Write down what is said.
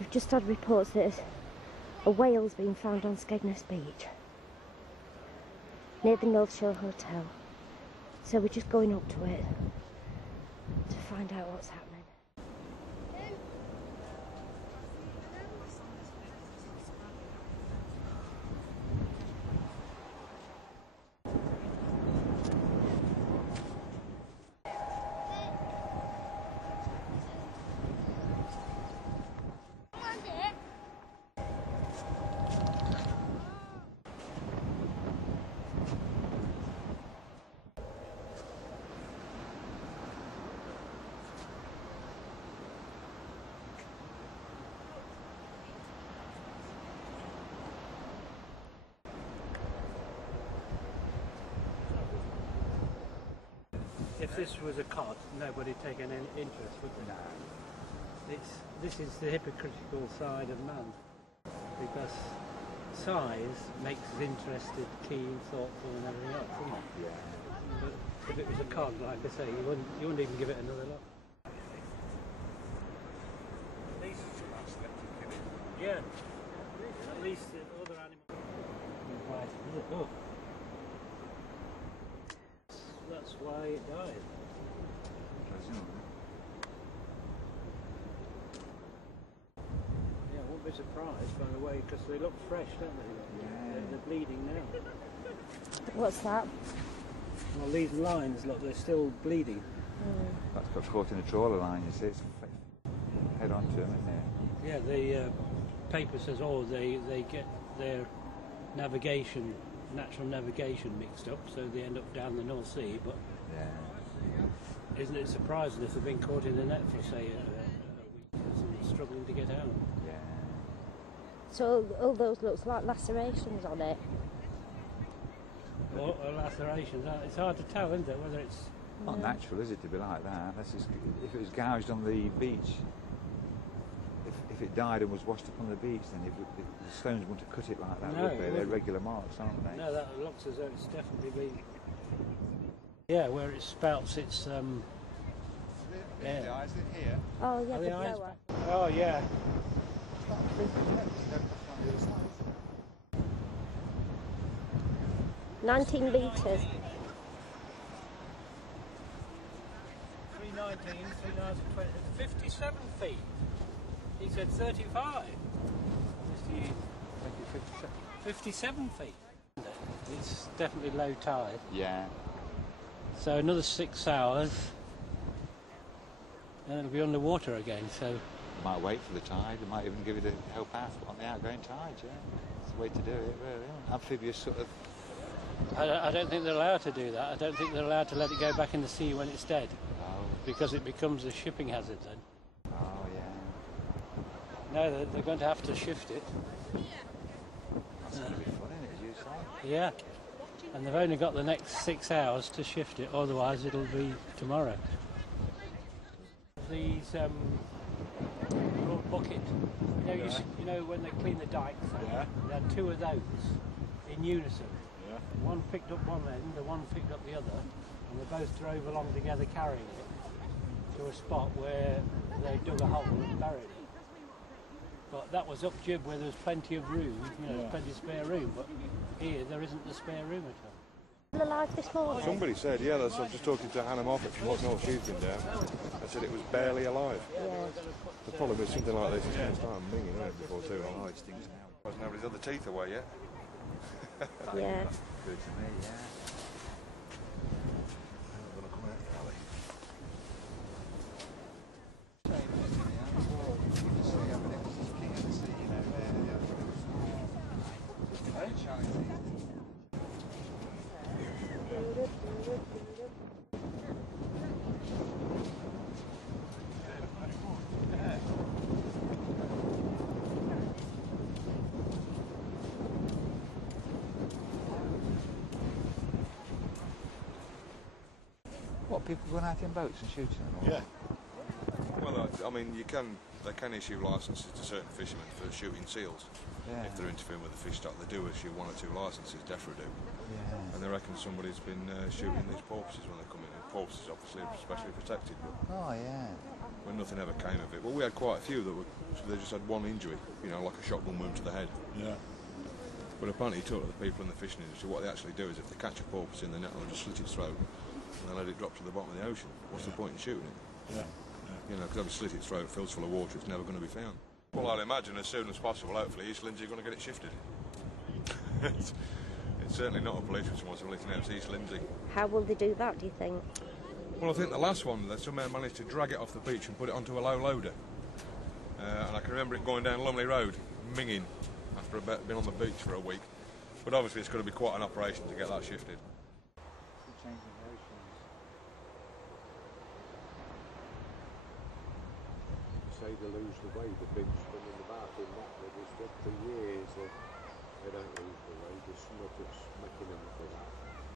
We've just had reports that a whale's been found on Skegness Beach, near the North Shore Hotel. So we're just going up to it to find out what's happening. If this was a cod, nobody'd take any interest, would they? No. This is the hypocritical side of man, because size makes us interested, keen, thoughtful and everything else, doesn't it? Yeah. But if it was a cod, like I say, you wouldn't even give it another look. At least yeah. At least other animals. Oh. That's why it died. Yeah, I won't be surprised by the way, because they look fresh, don't they? Yeah. They're bleeding now. What's that? Well, these lines, look, they're still bleeding. That's got caught in a trawler line, you see. It's head on to them, isn't it? Yeah, the paper says, oh, they get their natural navigation mixed up, so they end up down the North Sea, but yeah. Isn't it surprising if they've been caught in the net for, say, a week and struggling to get out? Yeah. So all those looks like lacerations on it? Or lacerations, it's hard to tell, isn't it, whether it's... Not natural, is it, to be like that? If it was gouged on the beach, if it died and was washed up on the beach, then the stones wouldn't have cut it like that, would they? They're regular marks, aren't they? No, that looks as though it's definitely been... Yeah, where it spouts its... The eyes in here? Oh yeah, the blower. Oh yeah. 19 litres. 319, 320, 57 feet. He said 35. 57 feet. It's definitely low tide. Yeah. So another 6 hours and it'll be underwater again, so... They might wait for the tide, they might even give it a help out on the outgoing tide, yeah. It's the way to do it, really. Amphibious sort of... I don't think they're allowed to do that. I don't think they're allowed to let it go back in the sea when it's dead. Oh. Because it becomes a shipping hazard then. Oh, yeah. No, they're going to have to shift it. That's going to be fun, isn't it, as you say? Yeah. And they've only got the next 6 hours to shift it, otherwise it'll be tomorrow. These little bucket, you know when they clean the dikes, yeah. There are 2 of those in unison. Yeah. One picked up one end, the one picked up the other, and they both drove along together carrying it to a spot where they dug a hole and buried it. But that was up jib where there was plenty of room, there's plenty of spare room, but here there isn't the spare room at all. Still alive this morning? Somebody said, yeah, I was just talking to Hannah Moffat from up north, she's been down. I said it was barely alive. Yeah. The problem is something like this is going to start minging out before too long. It stings now. Hasn't had his other teeth away yet. Yeah. Good to me, yeah. I'm going to come out, Charlie. What, people going out in boats and shooting them? Yeah. Well, I mean, they can issue licences to certain fishermen for shooting seals. Yeah. If they're interfering with the fish stock, they do issue 1 or 2 licences, definitely do. Yeah. And they reckon somebody's been shooting these porpoises when they come in. And porpoises obviously are especially protected, but Oh, yeah. when nothing ever came of it. Well, we had quite a few that were So they just had one injury, you know, like a shotgun wound to the head. Yeah. But apparently he talked to the people in the fishing industry. What they actually do is if they catch a porpoise in the net, they'll just slit its throat and then let it drop to the bottom of the ocean. What's the point in shooting it? Yeah. You know, because if you slit its throat, fills full of water, it's never going to be found. Well, I'd imagine as soon as possible, hopefully, East Lindsey are going to get it shifted. It's certainly not a police responsibility now, it's East Lindsey. How will they do that, do you think? Well, I think the last one, that some man managed to drag it off the beach and put it onto a low loader. And I can remember it going down Lumley Road, minging, after being on the beach for a week. But obviously it's going to be quite an operation to get that shifted. Say they lose the way, they've been spinning about in that little strip for years. They don't lose the way, there's something that's making them for that.